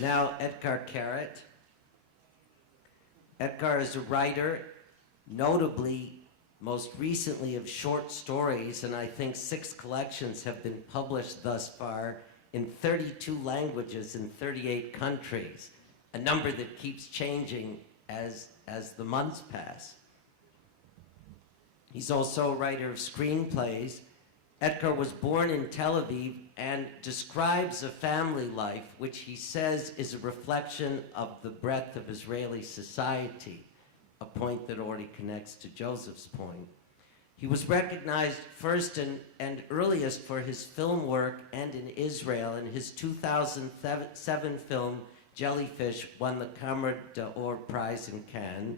Now, Etgar Keret. Etgar is a writer, notably, most recently of short stories, and I think 6 collections have been published thus far in 32 languages in 38 countries, a number that keeps changing as the months pass. He's also a writer of screenplays. Etgar was born in Tel Aviv and describes a family life which he says is a reflection of the breadth of Israeli society, a point that already connects to Joseph's point. He was recognized first and earliest for his film work and in Israel, and his 2007 film, Jellyfish, won the Camera d'Or Prize in Cannes,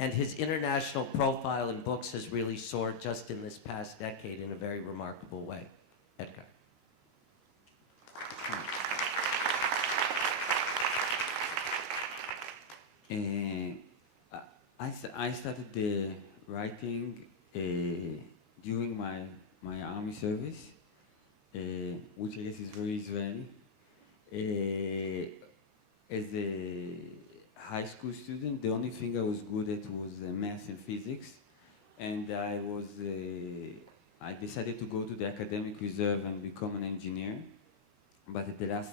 and his international profile in books has really soared just in this past decade in a very remarkable way. Etgar. I started writing during my army service, which I guess is very Israeli. As a high school student, the only thing I was good at was math and physics, and I decided to go to the academic reserve and become an engineer. But at the last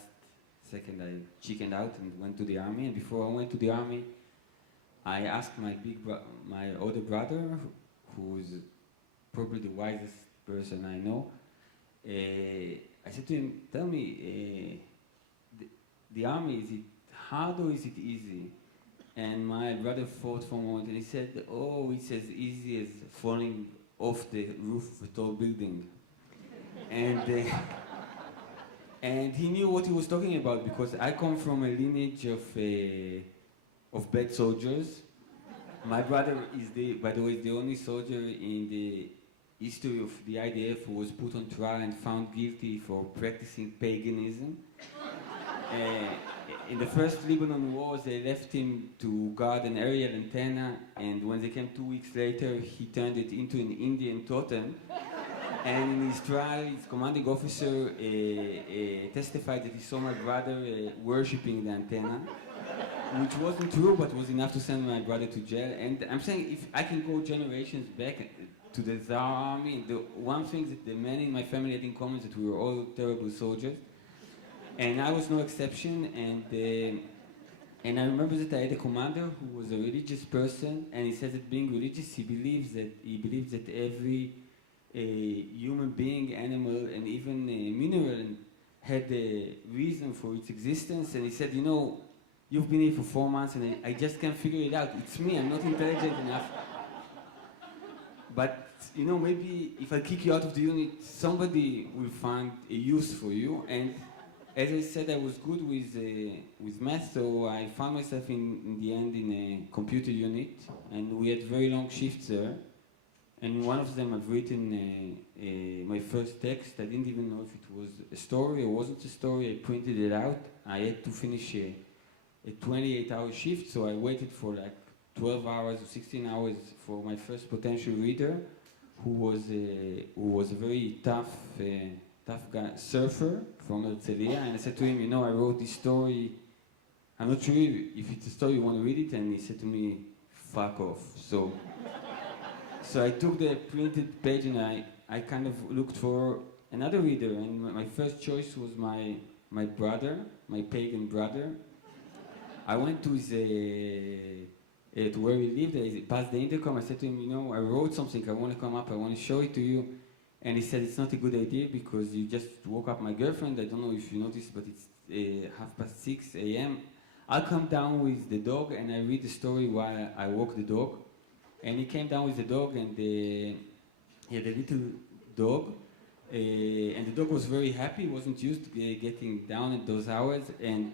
second, I chickened out and went to the army. And before I went to the army, I asked my older brother, who's probably the wisest person I know. I said to him, "Tell me, the army, is it hard or is it easy?" And my brother thought for a moment, and he said, "Oh, it's as easy as falling off the roof of a tall building." And he knew what he was talking about, because I come from a lineage of bad soldiers. My brother is by the way, the only soldier in the history of the IDF who was put on trial and found guilty for practicing paganism. In the first Lebanon wars, they left him to guard an aerial antenna, and when they came 2 weeks later, he turned it into an Indian totem. And in his trial, his commanding officer testified that he saw my brother worshipping the antenna, which wasn't true, but was enough to send my brother to jail. And I'm saying, if I can go generations back to the Tsar army, the one thing that the men in my family had in common is that we were all terrible soldiers. And I was no exception, and I remember that I had a commander who was a religious person, and he said that being religious, he believes that every human being, animal, and even mineral had a reason for its existence. And he said, "You know, you've been here for 4 months, and I just can't figure it out. It's me, I'm not intelligent enough. But, you know, maybe if I kick you out of the unit, somebody will find a use for you." And as I said, I was good with math, so I found myself in the end in a computer unit, and we had very long shifts there. And in one of them, I've written my first text. I didn't even know if it was a story or wasn't a story. I printed it out. I had to finish a 28-hour shift, so I waited for like 12 hours or 16 hours for my first potential reader, who was a very tough guy, surfer from Herzliya. And I said to him, "You know, I wrote this story. I'm not sure if it's a story you want to read it." And he said to me, "Fuck off." So I took the printed page, and I kind of looked for another reader, and my first choice was my brother, my pagan brother. I went to his to where he lived. I passed the intercom. I said to him, "You know, I wrote something. I want to come up. I want to show it to you." And he said, "It's not a good idea because you just woke up my girlfriend. I don't know if you noticed, but it's 6:30 a.m. I'll come down with the dog and I read the story while I walk the dog." And he came down with the dog, and he had a little dog, and the dog was very happy. He wasn't used to getting down at those hours. And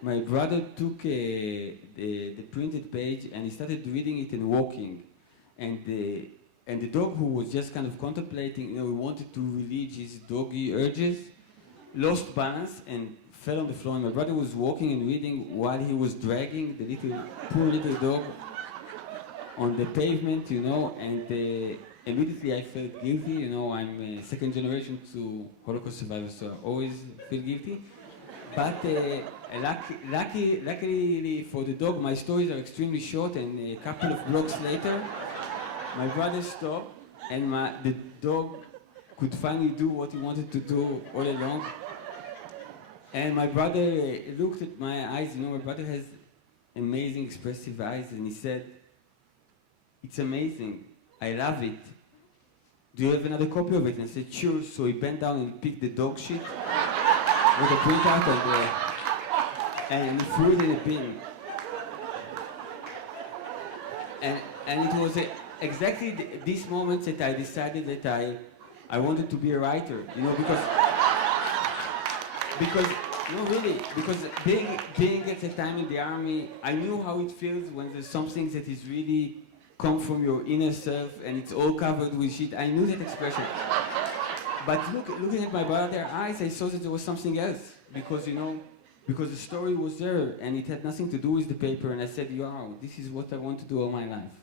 my brother took the printed page and he started reading it and walking. And the dog, who was just kind of contemplating, you know, he wanted to release his doggy urges, lost balance and fell on the floor. And my brother was walking and reading while he was dragging the poor little dog on the pavement, you know, and immediately I felt guilty. You know, I'm a second generation to Holocaust survivors, so I always feel guilty. But Luckily for the dog, my stories are extremely short, and a couple of blocks later, my brother stopped, and the dog could finally do what he wanted to do all along. And my brother looked at my eyes. You know, my brother has amazing expressive eyes, and he said, "It's amazing. I love it. Do you have another copy of it?" And I said, "Sure." So he bent down and picked the dog shit with a printout and he threw it in a bin. And it was exactly this moment that I decided that I wanted to be a writer, you know, because no, really, because being at the time in the army, I knew how it feels when there's something that is really come from your inner self and it's all covered with shit. I knew that expression. But looking at my brother's eyes, I saw that there was something else, because, you know, because the story was there and it had nothing to do with the paper, and I said, wow, this is what I want to do all my life.